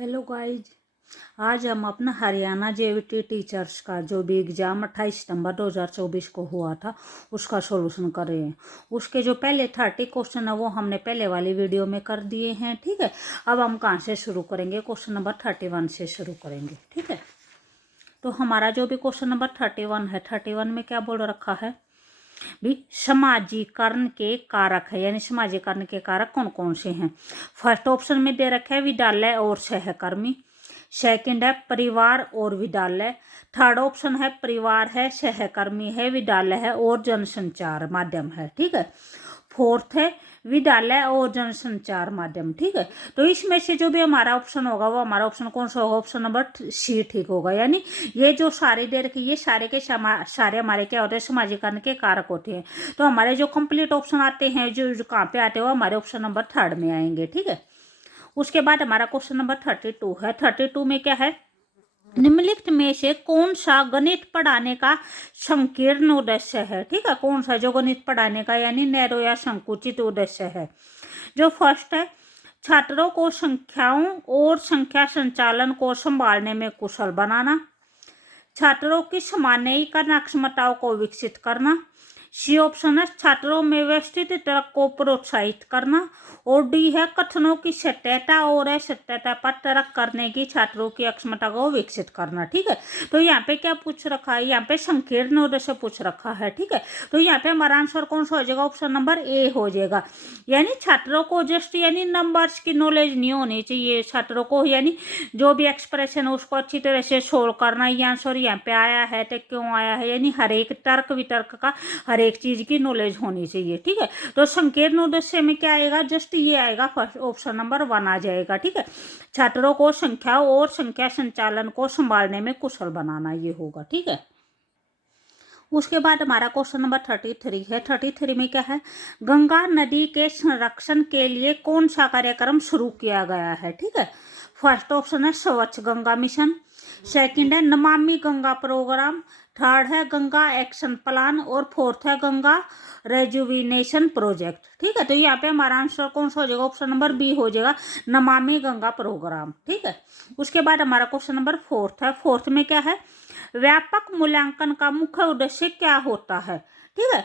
Hello guys. आज हम अपना हरियाणा जेवीटी टीचर्स का जो भी एग्ज़ाम 28 सितंबर 2024 को हुआ था उसका सॉल्यूशन कर रहे हैं। उसके जो पहले 30 क्वेश्चन है वो हमने पहले वाली वीडियो में कर दिए हैं। ठीक है, अब हम कहाँ से शुरू करेंगे? क्वेश्चन नंबर 31 से शुरू करेंगे। ठीक है, तो हमारा जो भी क्वेश्चन नंबर 31 है, 31 में क्या बोल रखा है भी? समाजीकरण के कारक है, यानी समाजीकरण के कारक कौन कौन से हैं? फर्स्ट ऑप्शन में दे रखे है विद्यालय और सहकर्मी। सेकंड है परिवार और विद्यालय। थर्ड ऑप्शन है परिवार है, सहकर्मी है, विद्यालय है और जनसंचार माध्यम है। ठीक है, फोर्थ है विद्यालय और जनसंचार माध्यम। ठीक है, तो इसमें से जो भी हमारा ऑप्शन होगा वो हमारा ऑप्शन कौन सा होगा? ऑप्शन नंबर सी ठीक होगा। यानी ये जो सारी देर की ये सारे के सारे हमारे क्या होते हैं? समाजीकरण के कारक होते हैं। तो हमारे जो कंप्लीट ऑप्शन आते हैं जो कहाँ पे आते हैं वो हमारे ऑप्शन नंबर 3 में आएंगे। ठीक है, उसके बाद हमारा क्वेश्चन नंबर 32 है। 32 में क्या है? निम्नलिखित में से कौन सा गणित पढ़ाने का संकीर्ण उद्देश्य है? ठीक है, कौन सा जो गणित पढ़ाने का यानी नैरो या संकुचित उद्देश्य है? जो फर्स्ट है छात्रों को संख्याओं और संख्या संचालन को संभालने में कुशल बनाना, छात्रों की सामान्यीकरण क्षमताओं को विकसित करना। सी ऑप्शन है छात्रों में व्यवस्थित तर्क को प्रोत्साहित करना। और डी है कथनों की सत्यता और असत्यता पर तर्क करने की छात्रों की अक्षमता को विकसित करना। ठीक है, तो यहाँ पे क्या पूछ रखा है? यहाँ पे संकीर्ण उद्देश्य पूछ रखा है। ठीक है, तो यहाँ पे हमारा आंसर कौन सा हो जाएगा? ऑप्शन नंबर ए हो जाएगा। यानी छात्रों को जस्ट यानी नंबर्स की नॉलेज नहीं होनी चाहिए छात्रों को, यानी जो भी एक्सप्रेशन है उसको अच्छी तरह से सोल्व करना। ये आंसर यहाँ पे आया है तो क्यों आया है, यानी हर एक तर्क वितर्क का हर एक चीज की नॉलेज होनी चाहिए। ठीक है, तो संकीर्ण उद्देश्य में क्या आएगा? जस्ट ये आएगा, फर्स्ट ऑप्शन नंबर 1 आ जाएगा। ठीक है, छात्रों को संख्याओं और संख्या संचालन को संभालने में कुशल बनाना, ये होगा। ठीक है, उसके बाद हमारा क्वेश्चन नंबर 33 है। 33 में क्या है? गंगा नदी के संरक्षण के लिए कौन सा कार्यक्रम शुरू किया गया है? ठीक है, फर्स्ट ऑप्शन है स्वच्छ गंगा मिशन। सेकंड है नमामि गंगा प्रोग्राम। थर्ड है गंगा एक्शन प्लान और फोर्थ है गंगा रेजुविनेशन प्रोजेक्ट। ठीक है, तो यहाँ पे हमारा आंसर कौन सा हो जाएगा? ऑप्शन नंबर बी हो जाएगा, नमामि गंगा प्रोग्राम। ठीक है, उसके बाद हमारा क्वेश्चन नंबर 4 है। 4 में क्या है? व्यापक मूल्यांकन का मुख्य उद्देश्य क्या होता है? ठीक है,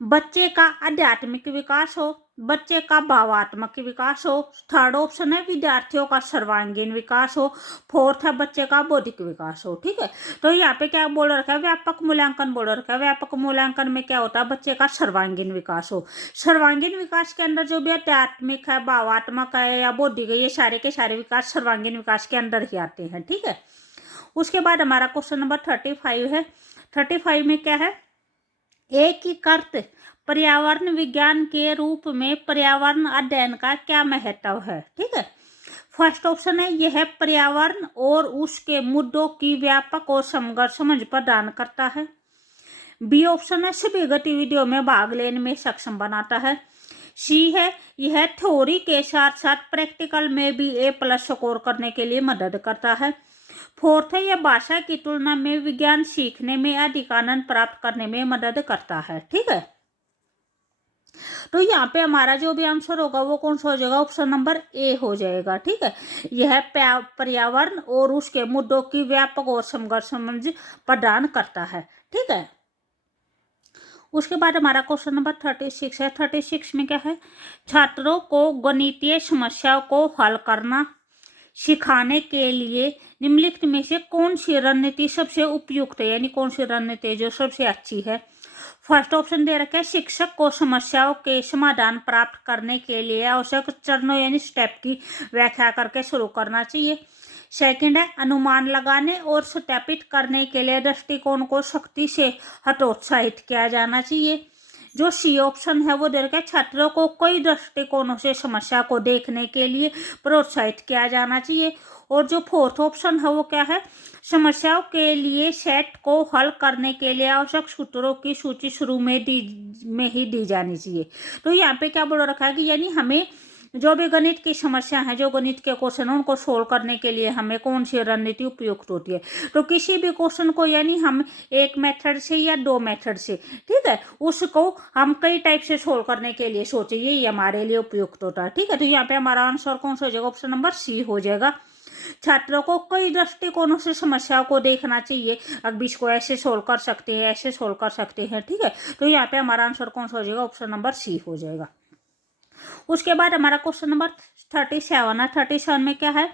बच्चे का आध्यात्मिक विकास हो, बच्चे का भावात्मक विकास हो। थर्ड ऑप्शन है विद्यार्थियों का सर्वांगीण विकास हो। फोर्थ है बच्चे का बौद्धिक विकास हो। ठीक है, तो यहाँ पे क्या बोल रखा है? व्यापक मूल्यांकन बोल रखा है। व्यापक मूल्यांकन में क्या होता है? बच्चे का सर्वांगीण विकास हो। सर्वांगीण विकास के अंदर जो भी आध्यात्मिक है, भावात्मक है या बौद्धिक है, ये सारे के सारे विकास सर्वांगीण विकास के अंदर ही आते हैं। ठीक है, उसके बाद हमारा क्वेश्चन नंबर 35 है। 35 में क्या है? एकीकृत पर्यावरण विज्ञान के रूप में पर्यावरण अध्ययन का क्या महत्व है? ठीक है, फर्स्ट ऑप्शन है यह पर्यावरण और उसके मुद्दों की व्यापक और समग्र समझ प्रदान करता है। बी ऑप्शन है सभी गतिविधियों में भाग लेने में सक्षम बनाता है। सी है यह थ्योरी के साथ साथ प्रैक्टिकल में भी A+ स्कोर करने के लिए मदद करता है। फोर्थ है यह भाषा की तुलना में विज्ञान सीखने में अधिक आनंद प्राप्त करने में मदद करता है। ठीक है, तो यहाँ पे हमारा जो भी आंसर होगा वो कौन सा हो जाएगा? ऑप्शन नंबर ए हो जाएगा। ठीक है, यह पर्यावरण और उसके मुद्दों की व्यापक और समग्र समझ प्रदान करता है। ठीक है, उसके बाद हमारा क्वेश्चन नंबर 36 है। 36 में क्या है? छात्रों को गणितीय समस्याओं को हल करना सिखाने के लिए निम्नलिखित में से कौन सी रणनीति सबसे उपयुक्त है, यानी कौन सी रणनीति जो सबसे अच्छी है? फर्स्ट ऑप्शन दे रखा है शिक्षक को समस्याओं के समाधान प्राप्त करने के लिए आवश्यक चरणों यानी स्टेप की व्याख्या करके शुरू करना चाहिए। सेकंड है अनुमान लगाने और सत्यापित करने के लिए दृष्टिकोण को सख्ती से हतोत्साहित किया जाना चाहिए। जो सी ऑप्शन है वो दे रखा है छात्रों को कई दृष्टिकोणों से समस्या को देखने के लिए प्रोत्साहित किया जाना चाहिए। और जो फोर्थ ऑप्शन है वो क्या है? समस्याओं के लिए सेट को हल करने के लिए आवश्यक सूत्रों की सूची शुरू में ही दी जानी चाहिए। तो यहाँ पे क्या बोल रखा है कि यानी हमें जो भी गणित की समस्या है, जो गणित के क्वेश्चन है, उनको सोल्व करने के लिए हमें कौन सी रणनीति उपयुक्त होती है। तो किसी भी क्वेश्चन को यानी हम एक मेथड से या दो मेथड से, ठीक है, उसको हम कई टाइप से सोल्व करने के लिए सोचे, यही हमारे लिए उपयुक्त होता है। ठीक है, तो यहाँ पे हमारा आंसर कौन सा हो जाएगा, ऑप्शन नंबर सी हो जाएगा। छात्रों को कई दृष्टिकोणों से समस्या को देखना चाहिए। अब इसको ऐसे सोल्व कर सकते हैं, ऐसे सोल्व कर सकते हैं। ठीक है, तो यहाँ पे हमारा आंसर कौन सा हो जाएगा, ऑप्शन नंबर सी हो जाएगा। उसके बाद हमारा क्वेश्चन नंबर 37 है। 37 में क्या है,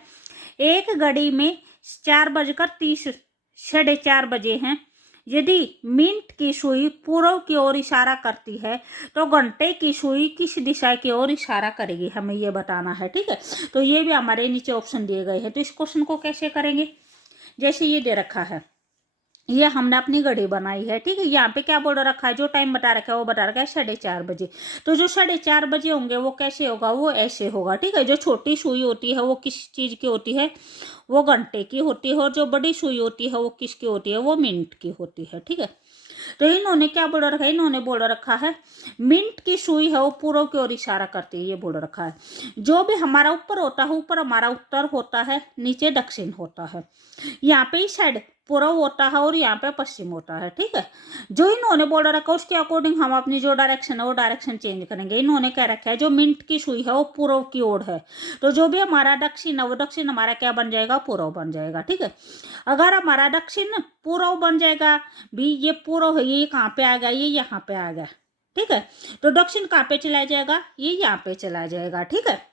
एक घड़ी में 4:30 4:30 बजे हैं। यदि मिनट की सुई पूर्व की ओर इशारा करती है तो घंटे की सुई किस दिशा की ओर इशारा करेगी, हमें ये बताना है। ठीक है, तो ये भी हमारे नीचे ऑप्शन दिए गए हैं। तो इस क्वेश्चन को कैसे करेंगे, जैसे ये दे रखा है, ये हमने अपनी घड़ी बनाई है। ठीक है, यहाँ पे क्या बोल रखा है, जो टाइम बता रखा है वो बता रखा है 4:30 बजे। तो जो 4:30 बजे होंगे वो कैसे होगा, वो ऐसे होगा। ठीक है, जो छोटी सुई होती है वो किस चीज़ की होती है, वो घंटे की होती है, और जो बड़ी सुई होती है वो किसकी होती है, वो मिनट की होती है। ठीक है, तो इन्होंने क्या बोल रखा है, इन्होंने बोल रखा है मिनट की सुई है वो पूर्व की ओर इशारा करती है, ये बोल रखा है। जो भी हमारा ऊपर होता है, ऊपर हमारा उत्तर होता है, नीचे दक्षिण होता है। यहाँ पे इस साइड पूर्व होता है और यहाँ पे पश्चिम होता है। ठीक है, जो इन्होंने बोल रखा है उसके अकॉर्डिंग हम अपनी जो डायरेक्शन है वो डायरेक्शन चेंज करेंगे। इन्होंने कह रखा है जो मिनट की सुई है वो पूर्व की ओर है, तो जो भी हमारा दक्षिण है वो दक्षिण हमारा क्या बन जाएगा, पूर्व बन जाएगा। ठीक है, अगर हमारा दक्षिण पूर्व बन जाएगा भी, ये पूर्व है, ये कहाँ पे आ गया, ये यहाँ पे आ गया। ठीक है, तो दक्षिण कहाँ पे चला जाएगा, ये यहाँ पे चला जाएगा। ठीक है,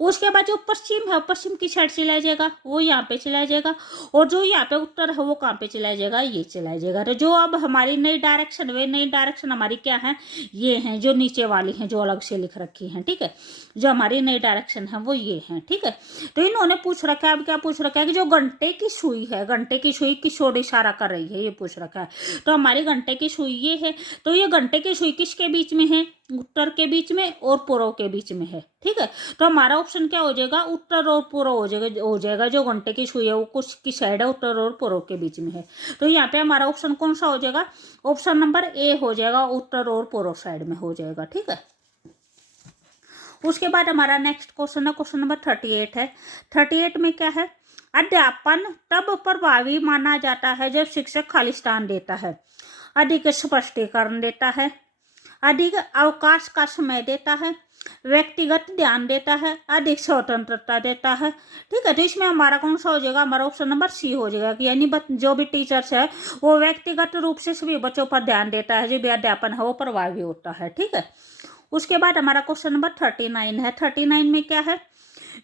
उसके बाद जो पश्चिम है पश्चिम की साइड चला जाएगा, वो यहाँ पे चला जाएगा, और जो यहाँ पे उत्तर है वो कहाँ पे चला जाएगा, ये चला जाएगा। तो जो अब हमारी नई डायरेक्शन, वे नई डायरेक्शन हमारी क्या है, ये हैं जो नीचे वाली हैं, जो अलग से लिख रखी हैं। ठीक है, जो हमारी नई डायरेक्शन है वो ये है। ठीक है, तो इन्होंने पूछ रखा है, अब क्या पूछ रखा है कि जो घंटे की सुई है, घंटे की सुई किस ओर इशारा कर रही है, ये पूछ रखा है। तो हमारी घंटे की सुई ये है, तो ये घंटे की सुई किसके बीच में है, उत्तर के बीच में और पूर्व के बीच में है। ठीक है, तो हमारा ऑप्शन क्या हो जाएगा, उत्तर और पूर्व हो जाएगा। जो घंटे की सुई है वो कुछ की साइड है, उत्तर और पूर्व के बीच में है। तो यहाँ पे हमारा ऑप्शन कौन सा हो जाएगा, ऑप्शन नंबर ए हो जाएगा, उत्तर और पूर्व साइड में हो जाएगा। ठीक है, उसके बाद हमारा नेक्स्ट क्वेश्चन है, क्वेश्चन नंबर 38 है। 38 में क्या है, अध्यापन तब प्रभावी माना जाता है जब शिक्षक खालिस्तान देता है, अधिक स्पष्टीकरण देता है, अधिक अवकाश का समय देता है, व्यक्तिगत ध्यान देता है, अधिक स्वतंत्रता देता है। ठीक है, तो इसमें हमारा कौन सा हो जाएगा, हमारा ऑप्शन नंबर सी हो जाएगा कि यानी जो भी टीचर्स है वो व्यक्तिगत रूप से सभी बच्चों पर ध्यान देता है, जो भी अध्यापन है वो प्रभावी होता है। ठीक है, उसके बाद हमारा क्वेश्चन नंबर 39 है। 39 में क्या है,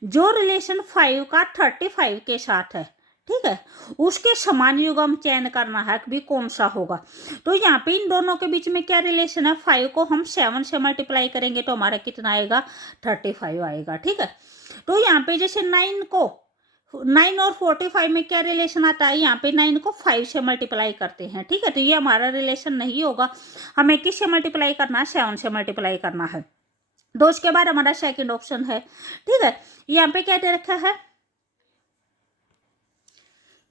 जो रिलेशन 5 का 35 के साथ है, ठीक है, उसके समान युग्म चयन करना है कि भी कौन सा होगा। तो यहाँ पे इन दोनों के बीच में क्या रिलेशन है, 5 को हम 7 से मल्टीप्लाई करेंगे तो हमारा कितना आएगा, 35 आएगा। ठीक है, तो यहाँ पे जैसे 9 और 45 में क्या रिलेशन आता है, यहाँ पे 9 को 5 से मल्टीप्लाई करते हैं। ठीक है, तो ये हमारा रिलेशन नहीं होगा, हमें किस से मल्टीप्लाई करना है, 7 से मल्टीप्लाई करना है। तो उसके बाद हमारा सेकंड ऑप्शन है। ठीक है, यहाँ पे क्या दे रखा है,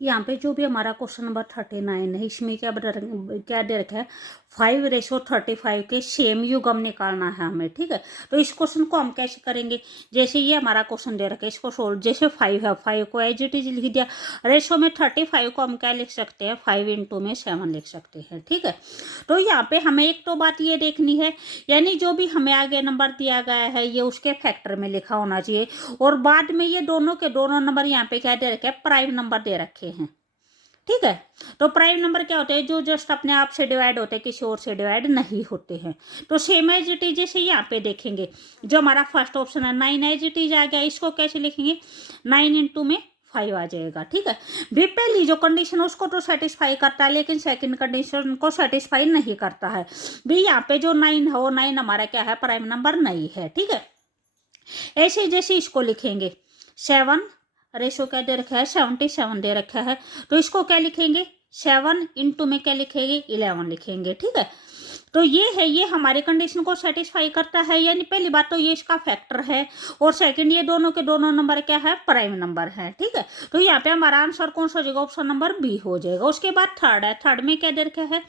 यहाँ पे जो भी हमारा क्वेश्चन नंबर 39 है, इसमें क्या दे रखा है, 5:35 के सेम युग्म निकालना है हमें। ठीक है, तो इस क्वेश्चन को हम कैसे करेंगे, जैसे ये हमारा क्वेश्चन दे रखा है, इसको सोल्व, जैसे 5 है, 5 को एज इट इज लिख दिया, रेशो में 35 को हम क्या लिख सकते हैं, 5 × में 7 लिख सकते हैं। ठीक है, तो यहाँ पे हमें एक तो बात ये देखनी है, यानी जो भी हमें आगे नंबर दिया गया है ये उसके फैक्टर में लिखा होना चाहिए, और बाद में ये दोनों के दोनों नंबर यहाँ पे क्या दे रखे हैं, प्राइम नंबर दे रखे हैं। ठीक है, तो प्राइम नंबर क्या होते हैं, जो जस्ट अपने आप से डिवाइड होते हैं, किसी और से डिवाइड नहीं होते हैं। तो सेम एज इट इज जैसे यहाँ पे देखेंगे, जो हमारा फर्स्ट ऑप्शन है 9 एज इट इज आ गया, इसको कैसे लिखेंगे, 9 × में 5 आ जाएगा। ठीक है, भी पहली जो कंडीशन उसको तो सेटिस्फाई करता है, लेकिन सेकंड कंडीशन को सेटिस्फाई नहीं करता है। भी यहाँ पे जो 9 है वो 9 हमारा क्या है, प्राइम नंबर नहीं है। ठीक है, ऐसे जैसे इसको लिखेंगे, 7 रेशो क्या दे रखा है, 77 दे रखा है, तो इसको क्या लिखेंगे, 7 × में क्या लिखेंगे, 11 लिखेंगे। ठीक है, तो ये है, ये हमारे कंडीशन को सेटिस्फाई करता है, यानी पहली बात तो ये इसका फैक्टर है, और सेकंड ये दोनों के दोनों नंबर क्या है, प्राइम नंबर है। ठीक है, तो यहाँ पे हमारा आंसर कौन सा हो जाएगा, ऑप्शन नंबर बी हो जाएगा। उसके बाद थर्ड है, थर्ड में क्या दे रखा है,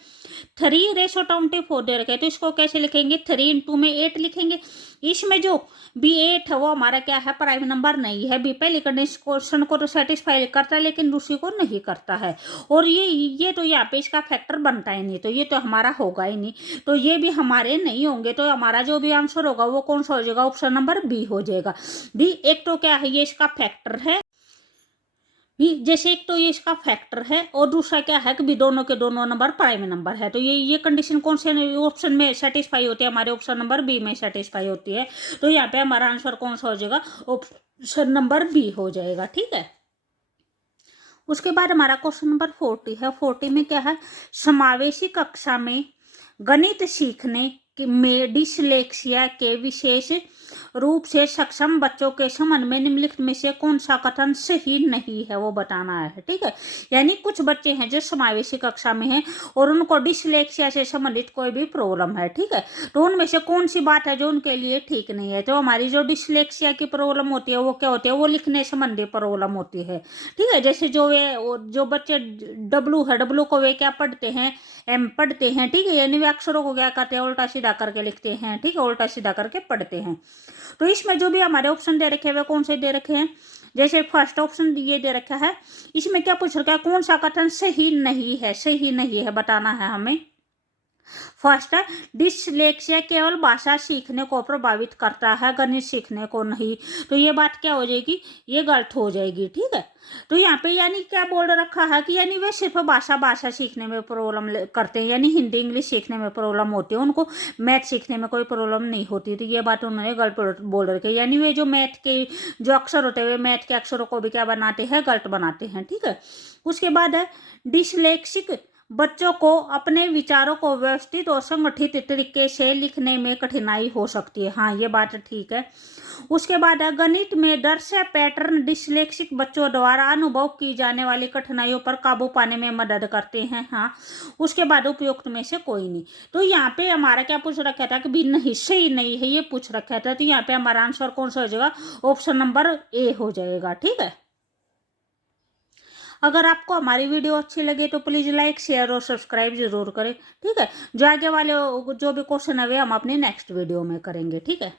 3/24 दे रखा है, तो इसको कैसे लिखेंगे, 3 इंटू में 8 लिखेंगे। इसमें जो बी 8 है वो हमारा क्या है, प्राइम नंबर नहीं है। बी पहले कंडीशन को तो सेटिस्फाई करता है लेकिन दूसरी को नहीं करता है, और ये तो यहाँ पे इसका फैक्टर बनता ही नहीं, तो ये तो हमारा होगा ही नहीं, तो ये भी हमारे नहीं होंगे। तो हमारा जो भी आंसर होगा वो कौन सा हो जाएगा, ऑप्शन नंबर बी हो जाएगा। बी एक तो क्या है, ये इसका फैक्टर है, जैसे एक तो ये इसका फैक्टर है, और दूसरा क्या है कि भी दोनों के दोनों नंबर प्राइम नंबर है। तो ये कंडीशन कौन से ऑप्शन में सेटिस्फाई होती है, हमारे ऑप्शन नंबर बी में सेटिस्फाई होती है। तो यहाँ पे हमारा आंसर कौन सा हो जाएगा, ऑप्शन नंबर बी हो जाएगा। ठीक है, उसके बाद हमारा क्वेश्चन नंबर 40 है। 40 में क्या है, समावेशी कक्षा में गणित सीखने में डिसलेक्सिया के विशेष रूप से सक्षम बच्चों के संबंध में निम्नलिखित में से कौन सा कथन सही नहीं है वो बताना है। ठीक है, यानी कुछ बच्चे हैं जो समावेशी कक्षा में हैं और उनको डिसलेक्सिया से संबंधित कोई भी प्रॉब्लम है। ठीक है, तो उनमें से कौन सी बात है जो उनके लिए ठीक नहीं है। तो हमारी जो डिसलेक्सिया की प्रॉब्लम होती है वो क्या होती है, वो लिखने संबंधी प्रॉब्लम होती है। ठीक है, जैसे जो बच्चे डब्लू है, डब्लू को वे क्या पढ़ते हैं, एम पढ़ते हैं। ठीक है, यानी वे अक्षरों को क्या करते हैं, उल्टा सीधा करके लिखते हैं। ठीक है, उल्टा सीधा करके पढ़ते हैं। तो इसमें जो भी हमारे ऑप्शन दे रखे हैं वे कौन से दे रखे हैं, जैसे फर्स्ट ऑप्शन ये दे रखा है, इसमें क्या पूछ रखा है, कौन सा कथन सही नहीं है, सही नहीं है बताना है हमें। फर्स्ट है, डिसलेक्सिया केवल भाषा सीखने को प्रभावित करता है, गणित सीखने को नहीं। तो ये बात क्या हो जाएगी, ये गलत हो जाएगी। ठीक है, तो यहाँ पे यानी क्या बोल रखा है कि यानी वे सिर्फ भाषा सीखने में प्रॉब्लम करते हैं, यानी हिंदी इंग्लिश सीखने में प्रॉब्लम होती है, उनको मैथ सीखने में कोई प्रॉब्लम नहीं होती। तो ये बात उन्होंने गलत बोल रखी है, यानी वे जो मैथ के जो अक्षर होते हैं वे मैथ के अक्षरों को भी क्या बनाते हैं, गलत बनाते हैं। ठीक है, उसके बाद है, डिसलेक्सिक बच्चों को अपने विचारों को व्यवस्थित और संगठित तरीके से लिखने में कठिनाई हो सकती है। हाँ, ये बात ठीक है। उसके बाद गणित में डर से पैटर्न डिसलेक्सिक बच्चों द्वारा अनुभव की जाने वाली कठिनाइयों पर काबू पाने में मदद करते हैं। हाँ, उसके बाद उपयुक्त में से कोई नहीं। तो यहाँ पे हमारा क्या पूछ रखा था कि भी नहीं, सही नहीं है ये पूछ रखा था। तो यहाँ पे हमारा आंसर कौन सा हो जाएगा, ऑप्शन नंबर ए हो जाएगा। ठीक है, अगर आपको हमारी वीडियो अच्छी लगे तो प्लीज़ लाइक शेयर और सब्सक्राइब जरूर करें। ठीक है, जो आगे वाले जो भी क्वेश्चन है वे हम अपनी नेक्स्ट वीडियो में करेंगे। ठीक है।